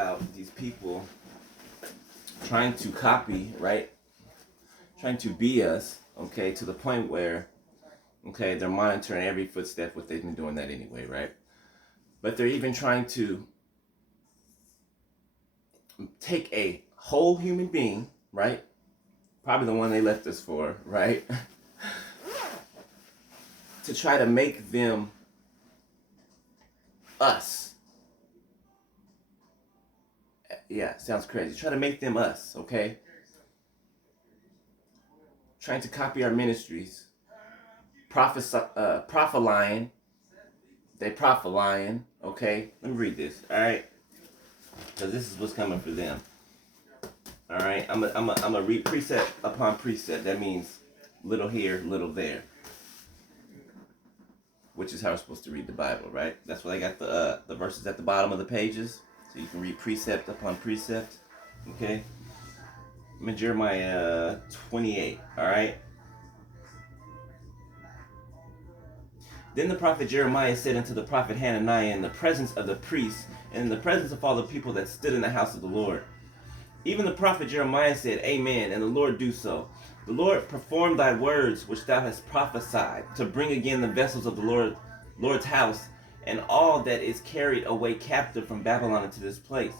about these people trying to copy, right? Trying to be us, okay, to the point where, okay, they're monitoring every footstep, what they've been doing that anyway, right? But they're even trying to take a whole human being, right? Probably the one they left us for, right? To try to make them us. Yeah, sounds crazy. Try to make them us, okay? Trying to copy our ministries. Prophesying. They prophesying, okay? Let me read this, all right? Because this is what's coming for them. All right? I'm a read precept upon precept. That means little here, little there. Which is how we're supposed to read the Bible, right? That's why I got the verses at the bottom of the pages. So you can read precept upon precept, okay? I'm in Jeremiah 28, all right? Then the prophet Jeremiah said unto the prophet Hananiah in the presence of the priests and in the presence of all the people that stood in the house of the Lord. Even the prophet Jeremiah said, Amen, and the Lord do so. The Lord perform thy words which thou hast prophesied, to bring again the vessels of the Lord's house, and all that is carried away captive from Babylon into this place.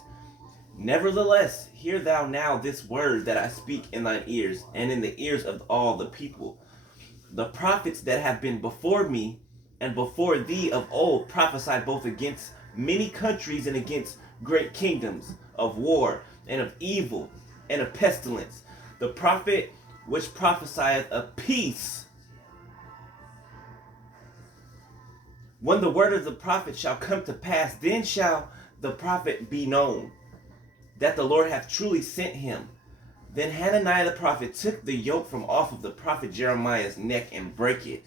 Nevertheless, hear thou now this word that I speak in thine ears, and in the ears of all the people. The prophets that have been before me and before thee of old prophesied both against many countries and against great kingdoms, of war and of evil and of pestilence. The prophet which prophesieth of peace, when the word of the prophet shall come to pass, then shall the prophet be known that the Lord hath truly sent him. Then Hananiah the prophet took the yoke from off of the prophet Jeremiah's neck and brake it.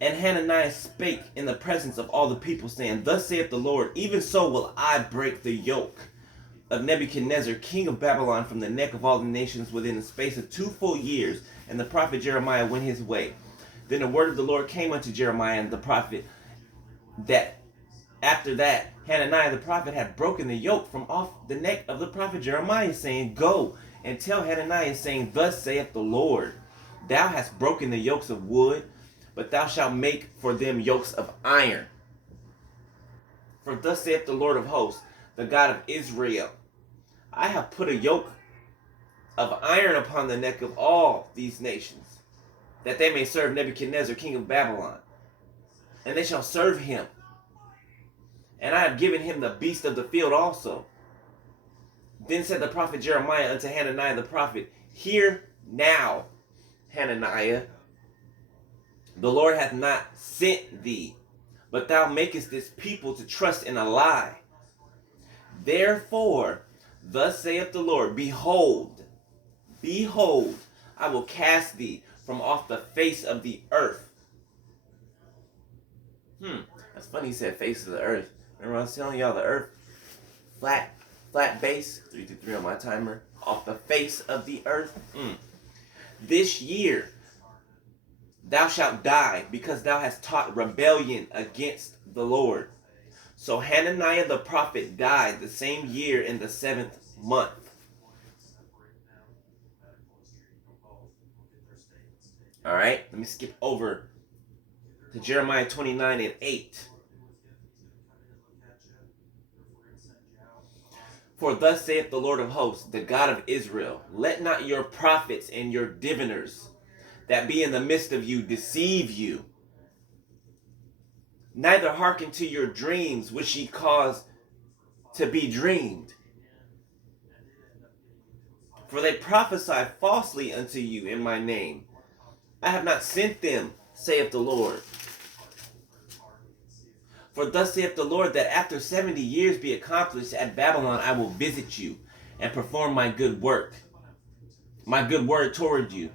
And Hananiah spake in the presence of all the people, saying, Thus saith the Lord, even so will I break the yoke of Nebuchadnezzar, king of Babylon, from the neck of all the nations within the space of 2 full years. And the prophet Jeremiah went his way. Then the word of the Lord came unto Jeremiah and the prophet, that after that Hananiah the prophet had broken the yoke from off the neck of the prophet Jeremiah, saying, Go and tell Hananiah, saying, Thus saith the Lord, Thou hast broken the yokes of wood, but thou shalt make for them yokes of iron. For thus saith the Lord of hosts, the God of Israel, I have put a yoke of iron upon the neck of all these nations, that they may serve Nebuchadnezzar, king of Babylon. And they shall serve him. And I have given him the beast of the field also. Then said the prophet Jeremiah unto Hananiah the prophet, Hear now, Hananiah, the Lord hath not sent thee, but thou makest this people to trust in a lie. Therefore, thus saith the Lord, Behold, I will cast thee from off the face of the earth. That's funny he said face of the earth. Remember I was telling y'all the earth, flat base, 323 on my timer, off the face of the earth. This year thou shalt die, because thou hast taught rebellion against the Lord. So Hananiah the prophet died the same year in the 7th month. All right, let me skip over to Jeremiah 29 and 8. For thus saith the Lord of hosts, the God of Israel, Let not your prophets and your diviners that be in the midst of you deceive you, neither hearken to your dreams which ye cause to be dreamed. For they prophesy falsely unto you in my name. I have not sent them, saith the Lord. For thus saith the Lord, that after 70 years be accomplished at Babylon, I will visit you and perform my good word toward you,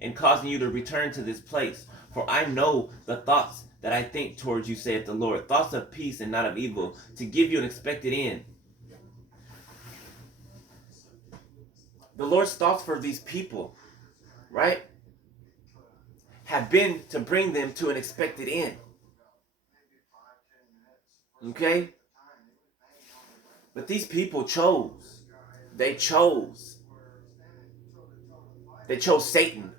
in causing you to return to this place. For I know the thoughts that I think towards you, saith the Lord, thoughts of peace and not of evil, to give you an expected end. The Lord's thoughts for these people, right, have been to bring them to an expected end. Okay? But these people chose. They chose. They chose Satan.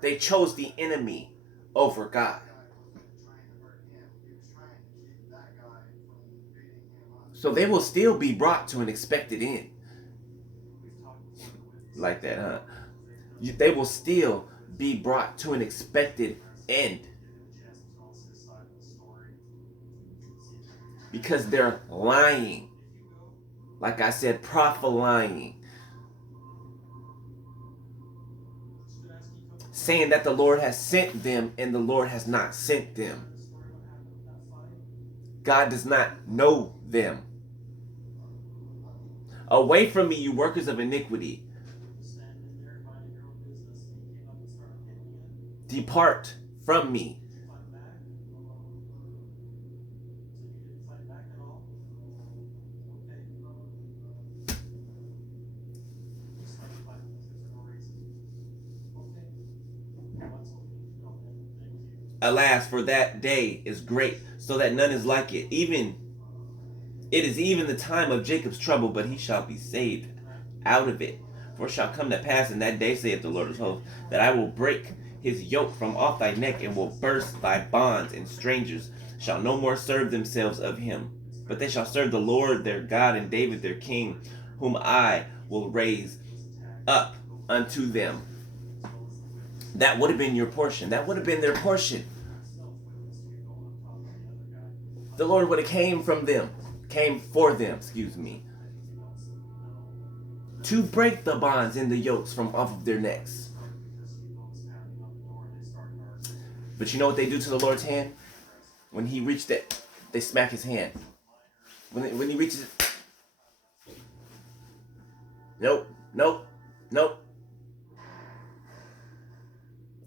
They chose the enemy over God. So they will still be brought to an expected end. Like that, huh? They will still be brought to an expected end. Because they're lying. Like I said, prophesying. Saying that the Lord has sent them and the Lord has not sent them. God does not know them. Away from me, you workers of iniquity. Depart from me. Alas, for that day is great, so that none is like it. It is even the time of Jacob's trouble, but he shall be saved out of it. For it shall come to pass in that day, saith the Lord of hosts, that I will break his yoke from off thy neck, and will burst thy bonds, and strangers shall no more serve themselves of him. But they shall serve the Lord their God and David their king, whom I will raise up unto them. That would have been your portion. That would have been their portion. The Lord would have came for them, to break the bonds and the yokes from off of their necks. But you know what they do to the Lord's hand? When he reached it, they smack his hand. When he reaches it, nope.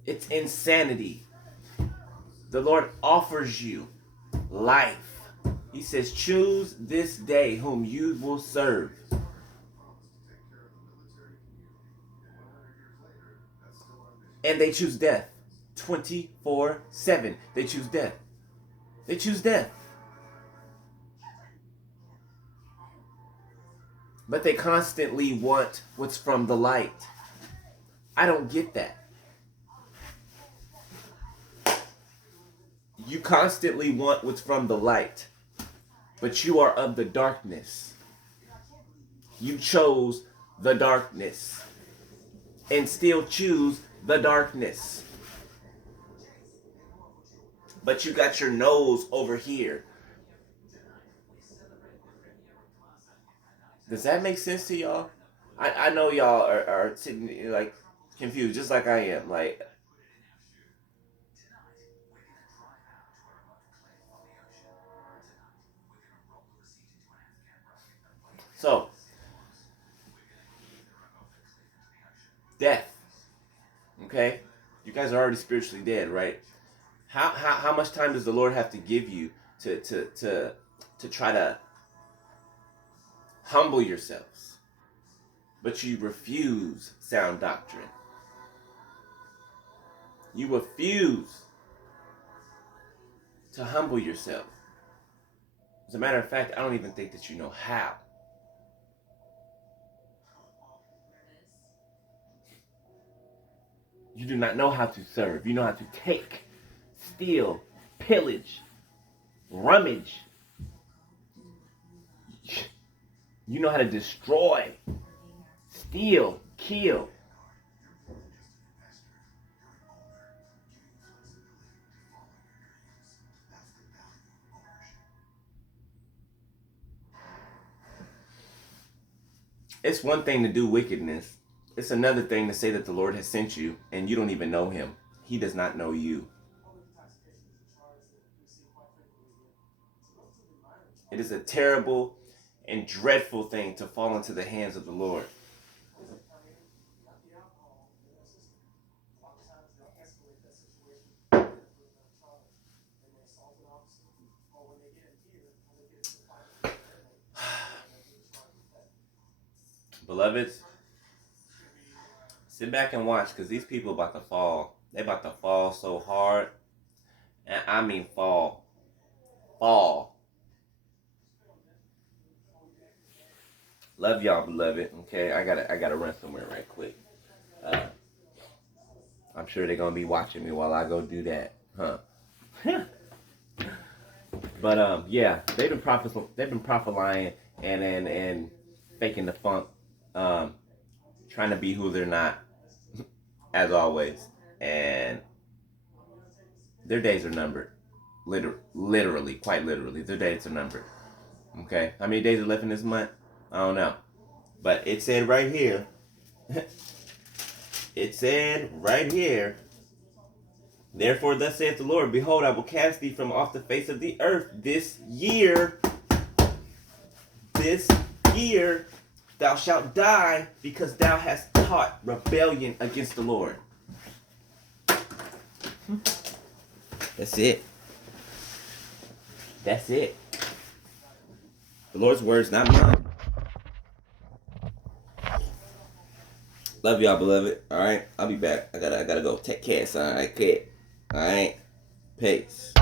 It's insanity. The Lord offers you life. He says, choose this day whom you will serve. And they choose death. 24/7. They choose death. They choose death. But they constantly want what's from the light. I don't get that. You constantly want what's from the light, but you are of the darkness. You chose the darkness and still choose the darkness. But you got your nose over here. Does that make sense to y'all? I know y'all are sitting like confused, just like I am. Like, so death. Okay, you guys are already spiritually dead, right? How much time does the Lord have to give you to try to humble yourselves? But you refuse sound doctrine. You refuse to humble yourself. As a matter of fact, I don't even think that you know how. You do not know how to serve. You know how to take, steal, pillage, rummage. You know how to destroy, steal, kill. It's one thing to do wickedness. It's another thing to say that the Lord has sent you and you don't even know him. He does not know you. It is a terrible and dreadful thing to fall into the hands of the Lord. Beloveds, sit back and watch, because these people about to fall. They about to fall so hard. And I mean fall. Fall. Love y'all, beloved. Okay, I gotta run somewhere right quick. I'm sure they're gonna be watching me while I go do that, huh? But yeah, they've been prophesying and faking the funk, trying to be who they're not, as always, and their days are numbered. Literally, quite literally, their days are numbered. Okay, how many days are left in this month? I don't know, but it said right here. It said right here. Therefore, thus saith the Lord, behold, I will cast thee from off the face of the earth this year. This year thou shalt die, because thou hast taught rebellion against the Lord. That's it. That's it. The Lord's words, not mine. Love y'all, beloved. All right, I'll be back. I gotta go. Take care, son. All right, kid. All right, peace.